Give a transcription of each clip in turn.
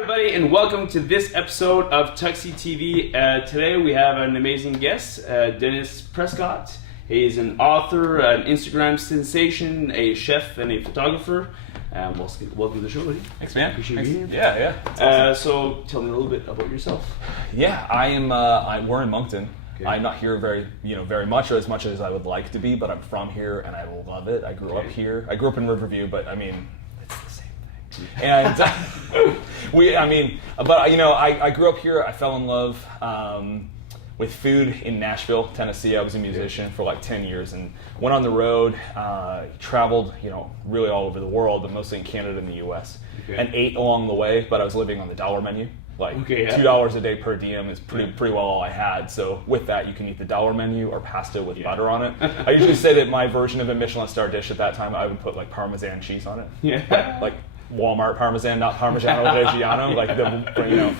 everybody, and welcome to this episode of Tuxy TV. Today we have an amazing guest, Dennis Prescott. He is an author, an Instagram sensation, a chef, and a photographer. Welcome to the show, buddy. Thanks, man. Appreciate you being here. Yeah. Awesome. So tell me a little bit about yourself. Yeah, I am. We're in Moncton. Okay. I'm not here very much, or as much as I would like to be, but I'm from here and I love it. I grew up here. I grew up in Riverview, but I mean, it's the same thing. And I grew up here. I fell in love with food in Nashville, Tennessee. I was a musician for like 10 years and went on the road, traveled, really all over the world, but mostly in Canada and the US, and ate along the way, but I was living on the dollar menu. $2 a day per diem is pretty well all I had. So with that, you can eat the dollar menu or pasta with butter on it. I usually say that my version of a Michelin star dish at that time, I would put like Parmesan cheese on it. Yeah. Like Walmart Parmesan, not Parmigiano Reggiano.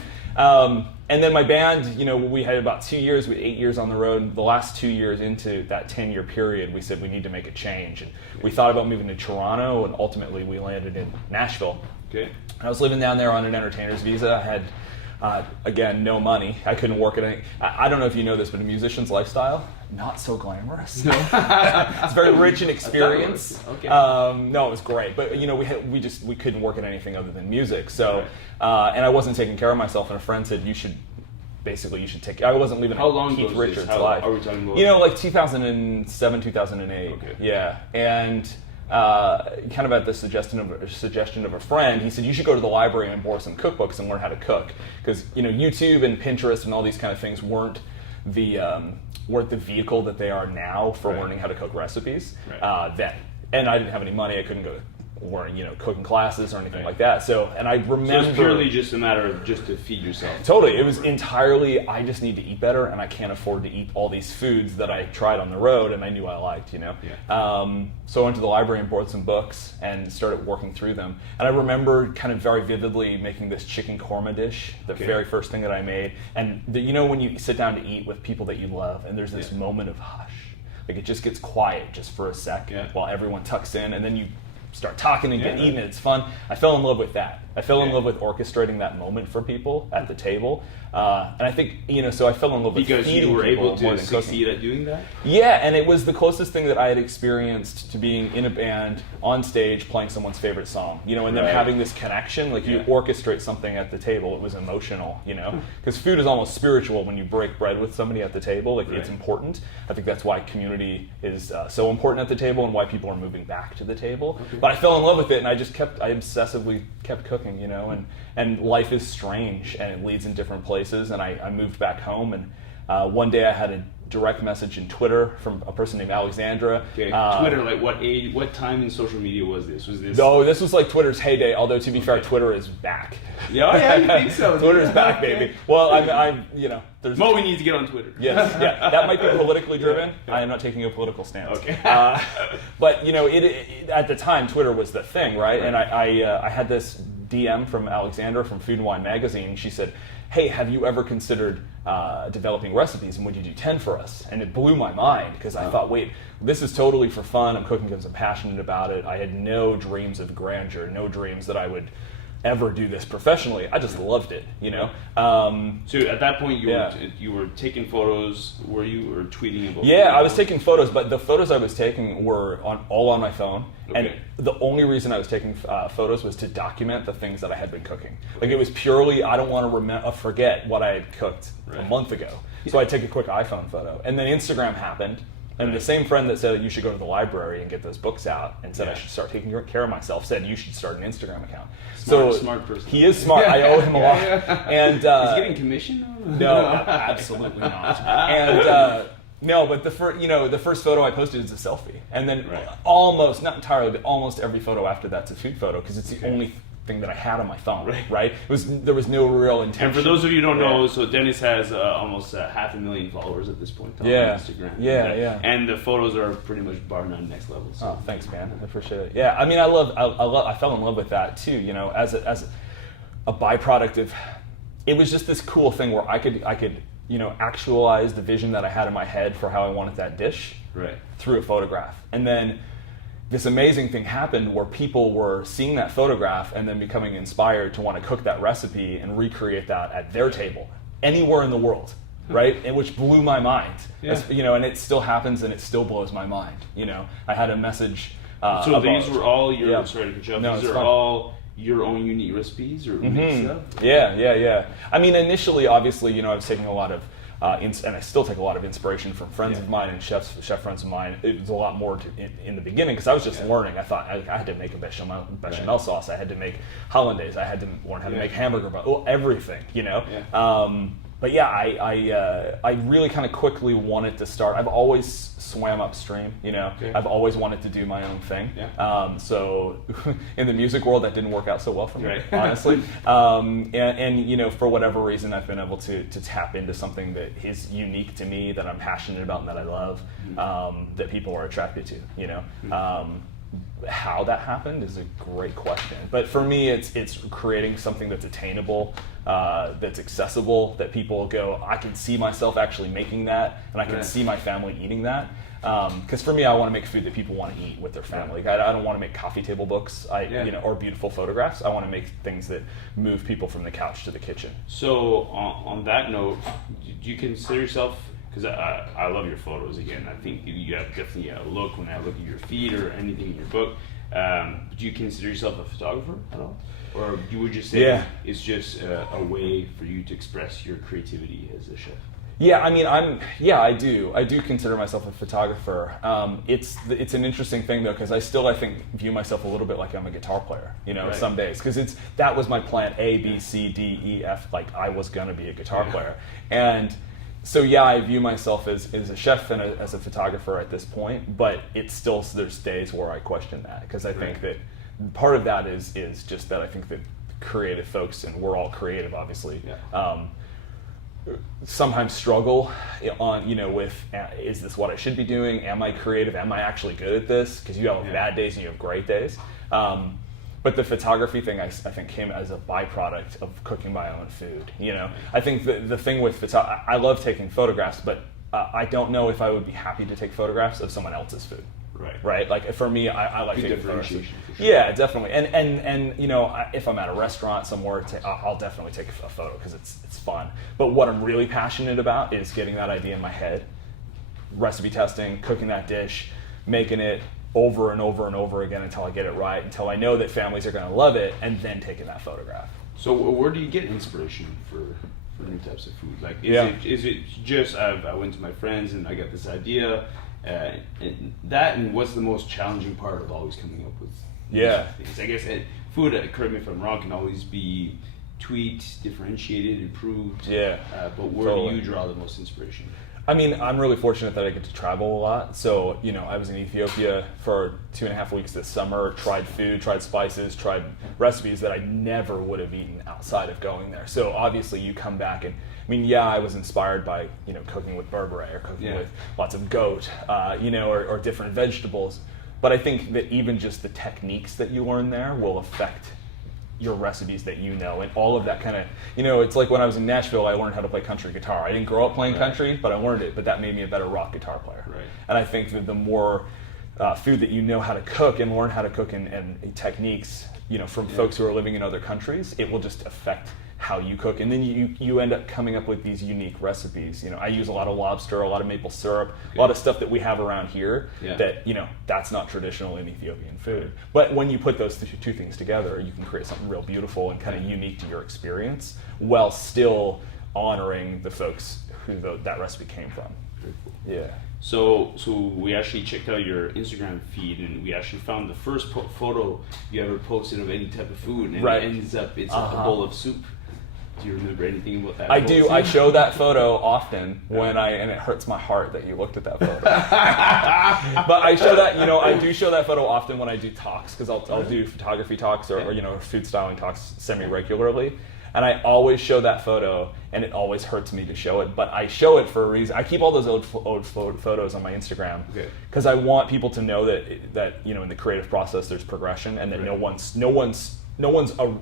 And then my band, we had about 2 years, we had 8 years on the road. And the last 2 years into that 10-year period, we said we need to make a change. And we thought about moving to Toronto, and ultimately we landed in Nashville. Okay. I was living down there on an entertainer's visa. I had, again, no money. I couldn't work at any. I don't know if you know this, but a musician's lifestyle, not so glamorous. No. It's very rich in experience. Okay. No, it was great, but we couldn't work at anything other than music. So, and I wasn't taking care of myself. And a friend said you should take. I wasn't living in Keith Richards' life. How are we talking about? Like 2007, 2008. Okay. Yeah, and. Kind of at the suggestion of a friend, he said you should go to the library and borrow some cookbooks and learn how to cook, because YouTube and Pinterest and all these kind of things weren't the vehicle that they are now for learning how to cook recipes then. And I didn't have any money; I couldn't go cooking classes or anything like that. So, and I remember. So it's purely just a matter of just to feed yourself. Totally, it was entirely. I just need to eat better, and I can't afford to eat all these foods that I tried on the road, and I knew I liked. Yeah. So I went to the library and borrowed some books and started working through them. And I remember kind of very vividly making this chicken korma dish, the very first thing that I made. And when you sit down to eat with people that you love, and there's this moment of hush, like it just gets quiet just for a sec while everyone tucks in, and then you start talking and get eating it. It's fun. I fell in love with that. I fell in love with orchestrating that moment for people at the table. And I think, so I fell in love with feeding people. Because you were able to succeed at doing that? Yeah, and it was the closest thing that I had experienced to being in a band, on stage, playing someone's favorite song. And them having this connection, like you orchestrate something at the table. It was emotional, Because food is almost spiritual when you break bread with somebody at the table. Like it's important. I think that's why community is so important at the table and why people are moving back to the table. Okay. But I fell in love with it, and I obsessively kept cooking, and life is strange, and it leads in different places, and I moved back home, and one day I had a direct message in Twitter from a person named Alexandra. Okay. Twitter, like what age, what time in social media was this? No, this was like Twitter's heyday, although to be fair, Twitter is back. Yeah, you think so? Twitter's back, baby. Well, there's... Mo, we need to get on Twitter. Yes, that might be politically driven. I am not taking a political stance. Okay. But, it at the time, Twitter was the thing, right? And I had this DM from Alexandra from Food and Wine magazine. She said, hey, have you ever considered developing recipes, and would you do 10 for us? And it blew my mind, because I thought, wait, this is totally for fun. I'm cooking because I'm passionate about it. I had no dreams of grandeur, no dreams that I would ever do this professionally. I just loved it, So at that point, you were taking photos, were you, or tweeting about? Yeah, I was taking photos, but the photos I was taking were all on my phone. Okay. And the only reason I was taking photos was to document the things that I had been cooking. Like it was purely, I don't want to forget what I had cooked a month ago. So I'd take a quick iPhone photo. And then Instagram happened. And the same friend that said you should go to the library and get those books out and said I should start taking care of myself said you should start an Instagram account. Smart person. He is smart. I owe him a lot. And is he getting commission? No, absolutely not. And no, but the first photo I posted is a selfie, and then almost, not entirely, but almost every photo after that's a food photo, because it's the only thing that I had on my phone, right? There was no real intention. And for those of you who don't know, so Dennis has almost 500,000 followers at this point on Instagram. Yeah. And the photos are pretty much bar none next level. So. Oh, thanks, man. I appreciate it. Yeah, I mean, I fell in love with that too. As a byproduct of, it was just this cool thing where I could actualize the vision that I had in my head for how I wanted that dish through a photograph, and then. this amazing thing happened where people were seeing that photograph and then becoming inspired to want to cook that recipe and recreate that at their table anywhere in the world, right? And which blew my mind. Yeah. And it still happens and it still blows my mind. I had a message. So these were all your, sorry to cut you off, No, these are fine. all your own unique recipes or unique stuff? Yeah. I mean, initially, obviously, I was taking a lot of, and I still take a lot of inspiration from friends of mine and chef friends of mine. It was a lot more in the beginning because I was just learning. I thought I had to make a bechamel sauce. I had to make hollandaise. I had to learn how to make hamburger bun. Everything, But yeah, I really kind of quickly wanted to start. I've always swam upstream, I've always wanted to do my own thing. So in the music world, that didn't work out so well for me, honestly. And for whatever reason, I've been able to tap into something that is unique to me, that I'm passionate about and that I love, that people are attracted to, How that happened is a great question. But for me, it's creating something that's attainable, that's accessible, that people go, I can see myself actually making that, and I can see my family eating that. Because for me, I want to make food that people want to eat with their family. I don't want to make coffee table books, or beautiful photographs. I want to make things that move people from the couch to the kitchen. So on that note, do you consider yourself, because I love your photos again, I think you have definitely a look when I look at your feed or anything in your book, do you consider yourself a photographer at all? Or you would just say it's just a way for you to express your creativity as a chef? Yeah, I mean, I do consider myself a photographer. It's an interesting thing though, because I think view myself a little bit like I'm a guitar player, some days, because that was my plan, A, B, C, D, E, F, like I was gonna be a guitar player. And so I view myself as a chef and as a photographer at this point, but there's days where I question that, because I think that part of that is just that I think that creative folks, and we're all creative obviously, sometimes struggle on, with, is this what I should be doing? Am I creative? Am I actually good at this? Because you have bad days and you have great days. But the photography thing, I think, came as a byproduct of cooking my own food. I think the thing with I love taking photographs, but I don't know if I would be happy to take photographs of someone else's food. Right. Like for me, I like taking photographs. Sure. Yeah, definitely. And if I'm at a restaurant somewhere, I'll definitely take a photo because it's fun. But what I'm really passionate about is getting that idea in my head, recipe testing, cooking that dish, making it over and over and over again until I get it right, until I know that families are going to love it, and then taking that photograph. So where do you get inspiration for new types of food? Like, is it just I went to my friends and I got this idea? And what's the most challenging part of always coming up with things? I guess food, correct me if I'm wrong, can always be tweaked, differentiated, improved. But where do you draw the most inspiration? I mean, I'm really fortunate that I get to travel a lot. So, I was in Ethiopia for 2.5 weeks this summer, tried food, tried spices, tried recipes that I never would have eaten outside of going there. So obviously you come back and, I was inspired by, cooking with berbere or cooking with lots of goat, or different vegetables. But I think that even just the techniques that you learn there will affect your recipes that and all of that kind of, it's like when I was in Nashville, I learned how to play country guitar. I didn't grow up playing country, but I learned it, but that made me a better rock guitar player. And I think that the more food that you know how to cook and learn how to cook and techniques, from folks who are living in other countries, it will just affect how you cook, and then you end up coming up with these unique recipes. I use a lot of lobster, a lot of maple syrup, a lot of stuff that we have around here that that's not traditional in Ethiopian food. But when you put those two things together, you can create something real beautiful and kind of unique to your experience, while still honoring the folks who that recipe came from. Very cool. Yeah. So we actually checked out your Instagram feed, and we actually found the first photo you ever posted of any type of food, and it ends up it's a bowl of soup. Do you remember anything about that? I do. I show that photo often and it hurts my heart that you looked at that photo. But I show that, I do show that photo often when I do talks, because I'll do photography talks or food styling talks semi-regularly. And I always show that photo, and it always hurts me to show it. But I show it for a reason. I keep all those old photos on my Instagram because I want people to know that in the creative process there's progression, and that no one's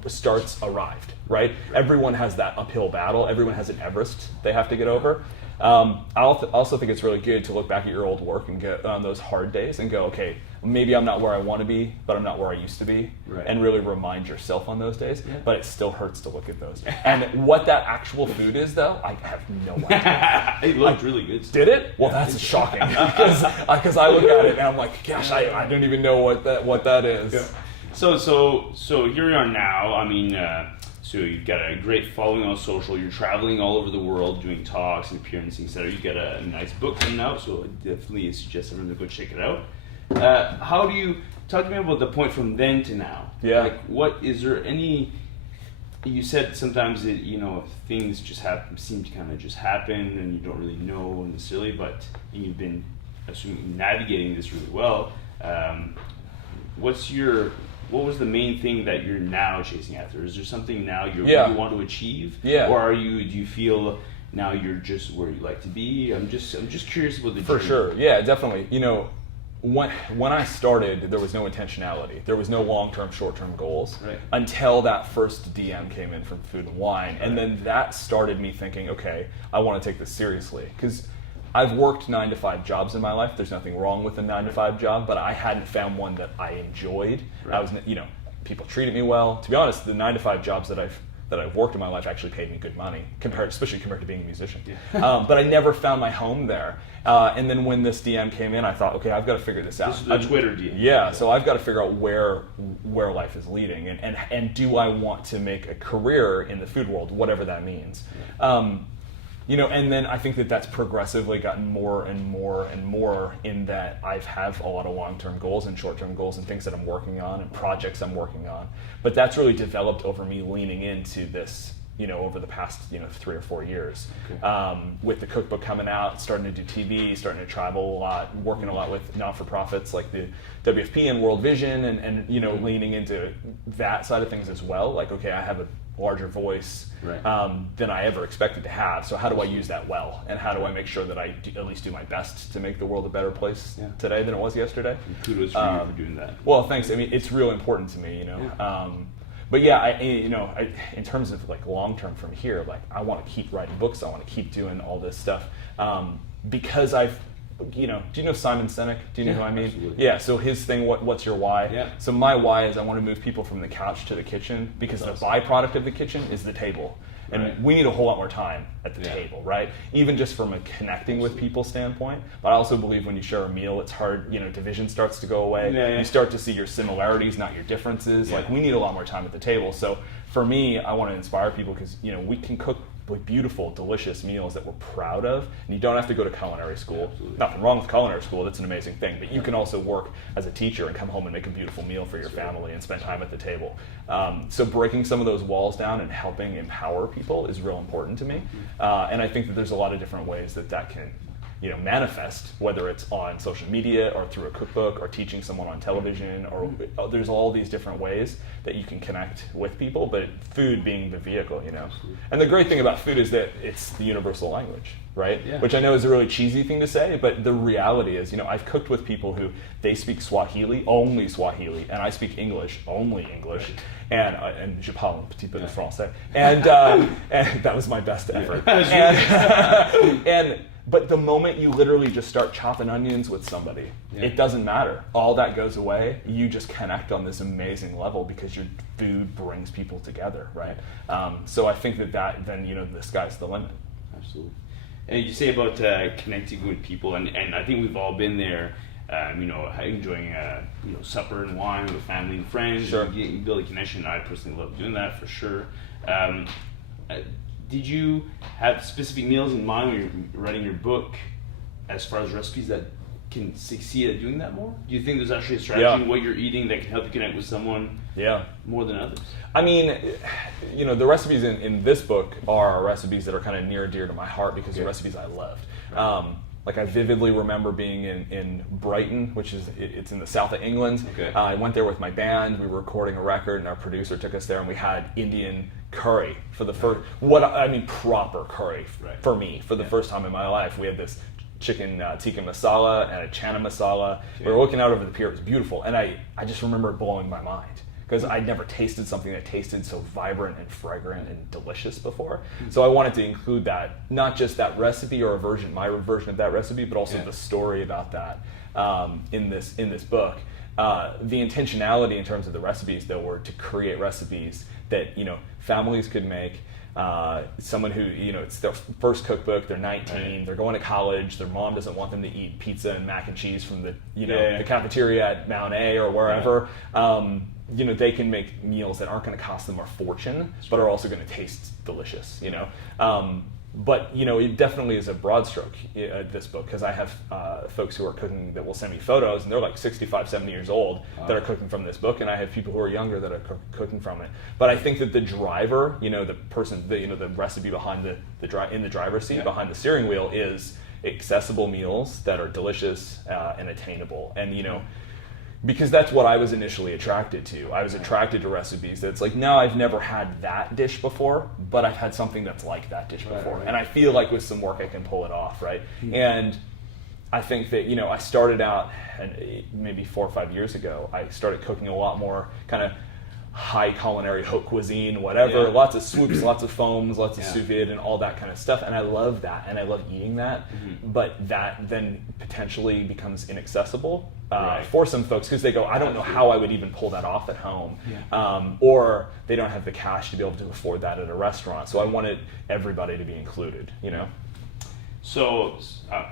starts arrived, right? Everyone has that uphill battle. Everyone has an Everest they have to get over. I also think it's really good to look back at your old work and go on those hard days and go, okay, maybe I'm not where I want to be, but I'm not where I used to be, Right. and really remind yourself on those days. Yeah. But it still hurts to look at those. And what that actual food is, though, I have no idea. It looked really good. Did it? Well, that's shocking because I look at it and I'm like, gosh, I don't even know what that is. Yeah. So here we are now. I mean, so you've got a great following on social. You're traveling all over the world, doing talks and appearances, etc. You've got a nice book coming out, so I definitely suggest everyone to go check it out. How do you talk to me about the point from then to now? Yeah. Like, what is there any? You said sometimes things just seem to kind of just happen, and you don't really know necessarily. But you've been navigating this really well. What was the main thing that you're now chasing after? Is there something now you want to achieve? Yeah. Or do you feel now you're just where you like to be? I'm just curious about the For journey. sure. Yeah, definitely. When I started, there was no intentionality. There was no long-term, short-term goals until that first DM came in from Food and Wine. And then that started me thinking, okay, I want to take this seriously. Because I've worked 9-to-5 jobs in my life. There's nothing wrong with a 9-to-5 job, but I hadn't found one that I enjoyed. Right. I was, people treated me well. To be honest, the 9-to-5 jobs that I've worked in my life actually paid me good money, especially compared to being a musician. Yeah. But I never found my home there. And then when this DM came in, I thought, okay, I've got to figure this out. This is the Twitter DM. Yeah, so I've got to figure out where life is leading, and do I want to make a career in the food world, whatever that means. And then I think that's progressively gotten more and more and more in that I have a lot of long-term goals and short-term goals and things that I'm working on and projects I'm working on. But that's really developed over me leaning into this, over the past, 3 or 4 years. Okay. With the cookbook coming out, starting to do TV, starting to travel a lot, working a lot with not-for-profits like the WFP and World Vision and leaning into that side of things as well. Like, okay, I have a larger voice than I ever expected to have. So how do I use that well? And how do I make sure that I at least do my best to make the world a better place today than it was yesterday? And kudos for you for doing that. Well, thanks. I mean, it's real important to me, But yeah, I in terms of like long term from here, like I want to keep writing books. I want to keep doing all this stuff because I've. Do you know Simon Sinek? Do you know who I mean? Absolutely. Yeah, so his thing, what's your why? Yeah. So my why is I want to move people from the couch to the kitchen because the byproduct of the kitchen is the table. And we need a whole lot more time at the table, right? Even just from a connecting with people standpoint. But I also believe when you share a meal, it's hard, division starts to go away. You start to see your similarities, not your differences. Like we need a lot more time at the table. So for me, I want to inspire people because, we can cook beautiful, delicious meals that we're proud of, and you don't have to go to culinary school. Absolutely. Nothing wrong with culinary school, that's an amazing thing, but you can also work as a teacher and come home and make a beautiful meal for your family and spend time at the table. So breaking some of those walls down and helping empower people is real important to me, and I think that there's a lot of different ways that can manifest, whether it's on social media or through a cookbook or teaching someone on television, or there's all these different ways that you can connect with people, but food being the vehicle, And the great thing about food is that it's the universal language, right? Yeah. Which I know is a really cheesy thing to say, but the reality is, I've cooked with people who they speak Swahili, only Swahili, and I speak English, only English. And je parle un petit peu de français. And that was my best effort. But the moment you literally just start chopping onions with somebody, it doesn't matter. All that goes away. You just connect on this amazing level because your food brings people together, right? So I think that then, the sky's the limit. Absolutely. And you say about connecting with people, and I think we've all been there, enjoying supper and wine with family and friends, sure. and build a connection. I personally love doing that for sure. Did you have specific meals in mind when you're writing your book as far as recipes that can succeed at doing that more? Do you think there's actually a strategy in what you're eating that can help you connect with someone more than others? I mean, the recipes in this book are recipes that are kind of near and dear to my heart because they're recipes I loved. Like I vividly remember being in Brighton, which is it's in the south of England. Okay. I went there with my band. We were recording a record, and our producer took us there, and we had Indian curry for the first proper curry for me for the first time in my life. We had this chicken tikka masala and a chana masala. Okay. We were looking out over the pier. It was beautiful, and I just remember it blowing my mind. Because I'd never tasted something that tasted so vibrant and fragrant and delicious before. So I wanted to include that, not just that recipe or my version of that recipe, but also the story about that in this book. The intentionality in terms of the recipes, though, were to create recipes that families could make. Someone who, it's their first cookbook, they're 19, they're going to college, their mom doesn't want them to eat pizza and mac and cheese from the the cafeteria at Mount A or wherever. They can make meals that aren't going to cost them a fortune, but are also going to taste delicious. But it definitely is a broad stroke, this book, because I have folks who are cooking that will send me photos, and they're like 65, 70 years old that are cooking from this book, and I have people who are younger that are cooking from it. But I think that the driver, the person, the recipe behind in the driver's seat, behind the steering wheel, is accessible meals that are delicious and attainable, and because that's what I was initially attracted to. I was attracted to recipes that's like, no, I've never had that dish before, but I've had something that's like that dish before. And I feel like with some work I can pull it off, right? And I think that, I started out, and maybe 4 or 5 years ago, I started cooking a lot more kind of high culinary, haute cuisine, whatever, lots of swoops, lots of foams, lots of sous vide and all that kind of stuff. And I love that, and I love eating that. But that then potentially becomes inaccessible for some folks, because they go, I don't know how I would even pull that off at home. Or they don't have the cash to be able to afford that at a restaurant. So I wanted everybody to be included, So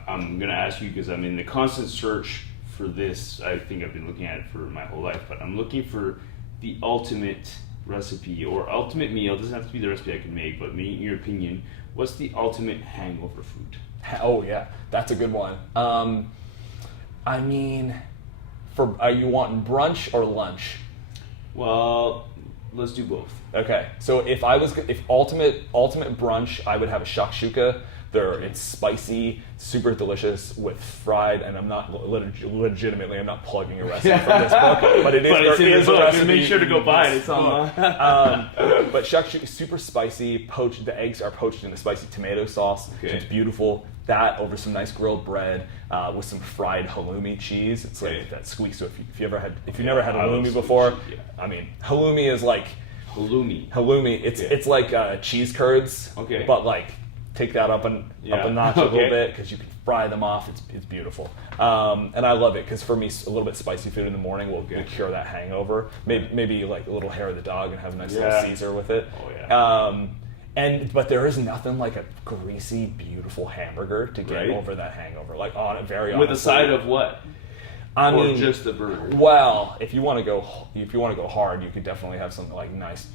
I'm going to ask you, because I'm in the constant search for this. I think I've been looking at it for my whole life, but I'm looking for the ultimate recipe or ultimate meal. It doesn't have to be the recipe I can make, but in your opinion, what's the ultimate hangover food? Oh yeah, that's a good one. I mean, are you wanting brunch or lunch? Well, let's do both. Okay, so if ultimate brunch, I would have a shakshuka. It's spicy, super delicious with fried, and I'm not legitimately, I'm not plugging a recipe from this book, but it is. But it's in this book. So make sure to go buy it. It's on. But shakshuka, super spicy. Poached. The eggs are poached in a spicy tomato sauce. So it's beautiful. That over some nice grilled bread with some fried halloumi cheese. It's like that squeaks. So if you've never had halloumi before, I mean, halloumi is like halloumi. It's like cheese curds, but like. Take that up a notch a little bit, because you can fry them off. It's beautiful, and I love it, because for me, a little bit spicy food in the morning will cure that hangover. Maybe like a little hair of the dog and have a nice little Caesar with it. But there is nothing like a greasy, beautiful hamburger to get over that hangover. Like very honestly. With a side of what? Or just the burger. Well, if you want to go hard, you could definitely have something like nice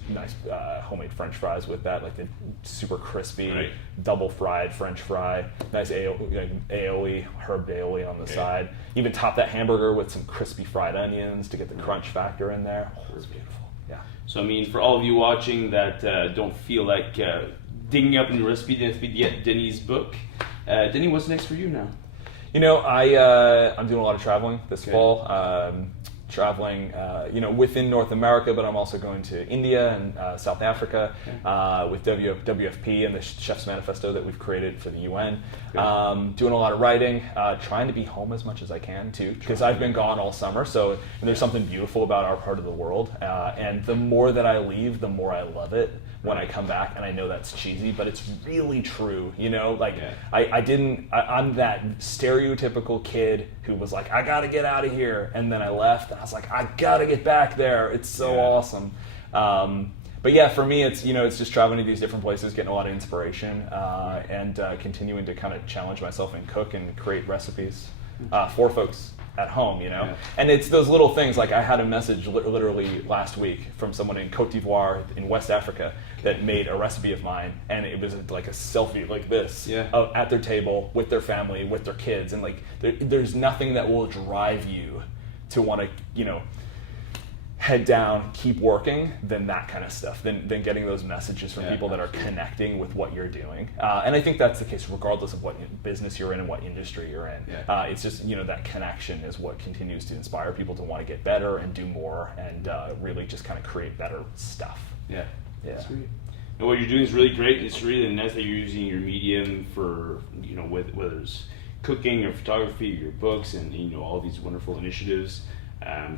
homemade French fries with that, like the super crispy, double fried French fry, nice aioli, herb aioli on the side. Even top that hamburger with some crispy fried onions to get the crunch factor in there. Oh, it's beautiful. Yeah. So I mean, for all of you watching that don't feel like digging up in the recipe yet, Denis' book. Denis, what's next for you now? I'm doing a lot of traveling this fall. Traveling, within North America, but I'm also going to India and South Africa with WFP and the Chef's Manifesto that we've created for the UN. Doing a lot of writing, trying to be home as much as I can too, because I've been gone all summer. So there's something beautiful about our part of the world, and the more that I leave, the more I love it when I come back. And I know that's cheesy, but it's really true. I'm that stereotypical kid who was like, I gotta get out of here, and then I left. I was like, I gotta get back there. It's so awesome. But yeah, for me, it's just traveling to these different places, getting a lot of inspiration, and continuing to kind of challenge myself and cook and create recipes for folks at home, And it's those little things. Like I had a message literally last week from someone in Cote d'Ivoire in West Africa that made a recipe of mine, and it was like a selfie like this at their table with their family, with their kids, and like there's nothing that will drive you to want to head down, keep working, than that kind of stuff, than getting those messages from people that are connecting with what you're doing. And I think that's the case regardless of what business you're in and what industry you're in. It's just, that connection is what continues to inspire people to want to get better and do more and really just kind of create better stuff. Yeah. Sweet. And what you're doing is really great. It's really nice that you're using your medium for, whether it's cooking or photography, or your books, and, all these wonderful initiatives.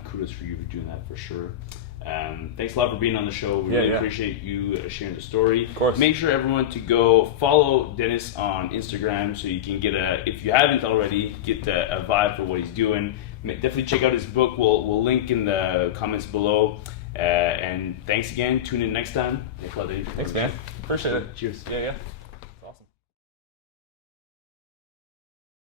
Kudos for you for doing that for sure. Thanks a lot for being on the show. We really appreciate you sharing the story. Of course. Make sure everyone to go follow Denis on Instagram so you can get if you haven't already, get a vibe for what he's doing. definitely check out his book. We'll link in the comments below. And thanks again. Tune in next time. Thanks, man. Appreciate it. Cheers. Yeah.